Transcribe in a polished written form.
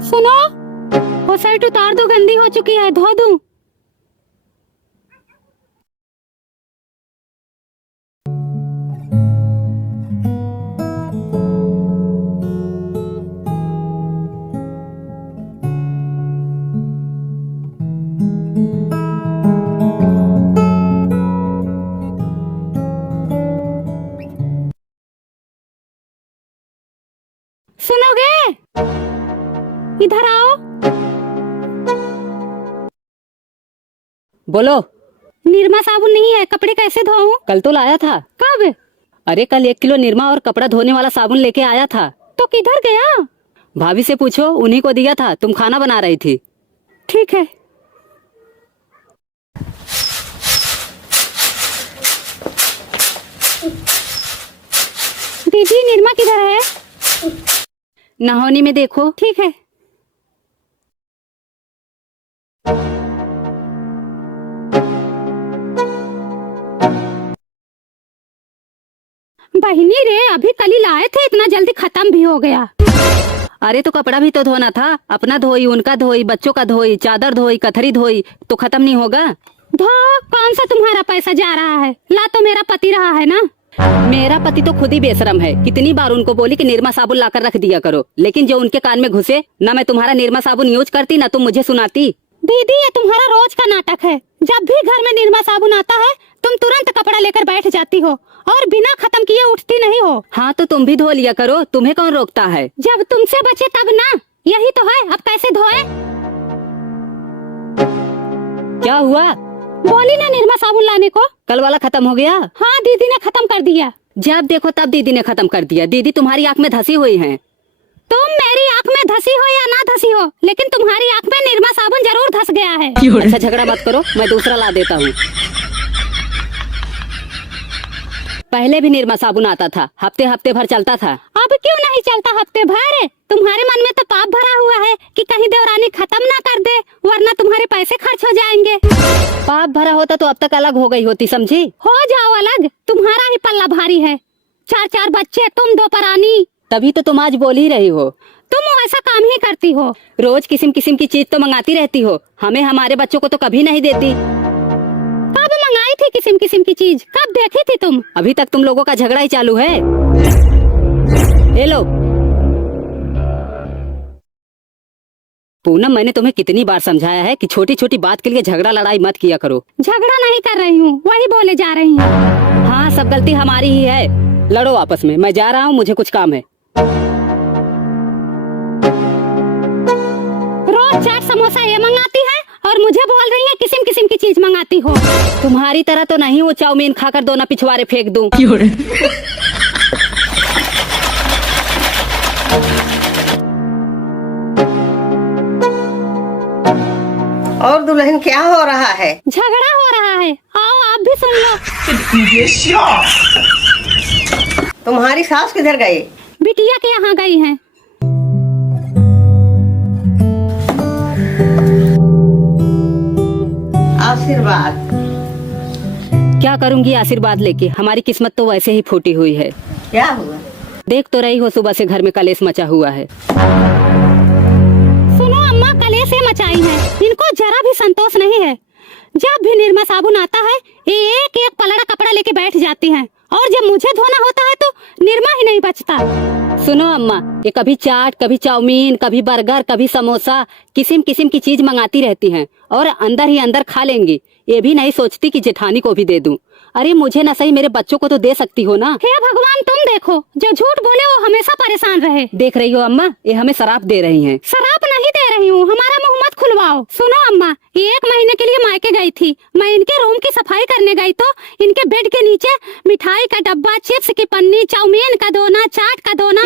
सुनो, वो शर्ट उतार दो, गंदी हो चुकी है, धो दूं? सुनोगे? इधर आओ। बोलो। निरमा साबुन नहीं है, कपड़े कैसे धोऊं? कल तो लाया था। कब? अरे कल 1 किलो निरमा और कपड़ा धोने वाला साबुन लेके आया था। तो किधर गया? भाभी से पूछो, उन्हीं को दिया था, तुम खाना बना रही थी। ठीक है। दीदी, निरमा किधर है? नहाने में देखो। ठीक है। बहिनी रे, अभी कल ही लाए थे, इतना जल्दी खत्म भी हो गया। अरे तो कपड़ा भी तो धोना था, अपना धोई, उनका धोई, बच्चों का धोई, चादर धोई, कथरी धोई, तो खत्म नहीं होगा? धो, कौन सा तुम्हारा पैसा जा रहा है? ला तो मेरा पति रहा है ना। मेरा पति तो खुद ही बेशरम है। कितनी बार उनको बोली कि निरमा साबुन लाकर रख दिया करो, लेकिन जो उनके कान में घुसे, ना मैं तुम्हारा निरमा साबुन यूज करती, ना तुम मुझे सुनाती। दीदी, ये तुम्हारा रोज का नाटक है। जब भी घर में निरमा साबुन आता है, तुम तुरंत कपड़ा लेकर बैठ जाती हो और बिना खत्म किए उठती नहीं हो। हाँ तो तुम भी धो लिया करो, तुम्हें कौन रोकता है? जब तुमसे बचे तब ना। यही तो है, अब कैसे धोए? क्या हुआ? बोली ना निरमा साबुन लाने को। कल वाला खत्म हो गया? हाँ, दीदी ने खत्म कर दिया। जब देखो तब दीदी ने खत्म कर दिया। दीदी तुम्हारी आंख में धसी हुई है। तुम मेरी आंख में धसी हो या ना धसी हो, लेकिन तुम्हारी आंख में निरमा साबुन जरूर धस गया है। अच्छा झगड़ा मत करो, मैं दूसरा ला देता हूँ। पहले भी निरमा साबुन आता था, हफ्ते हफ्ते भर चलता था। अब क्यों नहीं चलता हफ्ते भर? तुम्हारे मन में तो पाप भरा हुआ है कि कहीं देवरानी खत्म ना कर दे, वरना तुम्हारे पैसे खर्च हो जाएंगे। पाप भरा होता तो अब तक अलग हो गई होती, समझी? हो जाओ अलग, तुम्हारा ही पल्ला भारी है। 4 बच्चे, तुम 2 परानी। तभी तो तुम आज बोल ही रही हो। तुम ऐसा काम ही करती हो। रोज किस्म किस्म की चीज तो मंगाती रहती हो, हमें हमारे बच्चों को तो कभी नहीं देती। कब मंगाई थी किस्म किस्म की चीज? कब देखी थी तुम? अभी तक तुम लोगों का झगड़ा ही चालू है। ये लो। पूनम, मैंने तुम्हें कितनी बार समझाया है कि छोटी छोटी बात के लिए झगड़ा लड़ाई मत किया करो। झगड़ा नहीं कर रही हूँ, वही बोले जा रही हूँ। हाँ, सब गलती हमारी ही है। लड़ो आपस में, मैं जा रहा हूँ, मुझे कुछ काम है। रोज चाट समोसा ये मंगाती है और मुझे बोल रही है किस्म किस्म की चीज मंगाती हो। तुम्हारी तरह तो नहीं वो चाउमीन खाकर दोना पिछवाड़े फेंक दूं। और दुल्हन, क्या हो रहा है? झगड़ा हो रहा है, आओ आप भी सुन लो। तुम्हारी सास किधर गई? बिटिया के यहाँ गई हैं। आशीर्वाद। क्या करूंगी आशीर्वाद लेके? हमारी किस्मत तो वैसे ही फूटी हुई है। क्या हुआ? देख तो रही हो, सुबह से घर में कलेश मचा हुआ है। सुनो अम्मा, कलेश से मचाई है, इनको जरा भी संतोष नहीं है। जब भी निरमा साबुन आता है, ये एक एक पलड़ा कपड़ा लेके बैठ जाती हैं, और जब मुझे धोना होता है तो निरमा ही नहीं बचता। सुनो अम्मा, ये कभी चाट, कभी चाउमीन, कभी बर्गर, कभी समोसा, किस्म किस्म की चीज मंगाती रहती हैं और अंदर ही अंदर खा लेंगी। ये भी नहीं सोचती कि जेठानी को भी दे दूं। अरे मुझे ना सही, मेरे बच्चों को तो दे सकती हो ना। हे भगवान, तुम देखो, जो झूठ बोले वो हमेशा परेशान रहे। देख रही हो अम्मा, ये हमें शराप दे रही हैं। शराब नहीं दे रही हूँ, हमारा मुंह मत खुलवाओ। सुनो अम्मा, ये 1 महीने के लिए मायके गई थी। मैं इनके रूम की सफाई करने गई तो इनके बेड के नीचे मिठाई का डब्बा, चिप्स की पन्नी, चाउमीन का दोना, चाट का दोना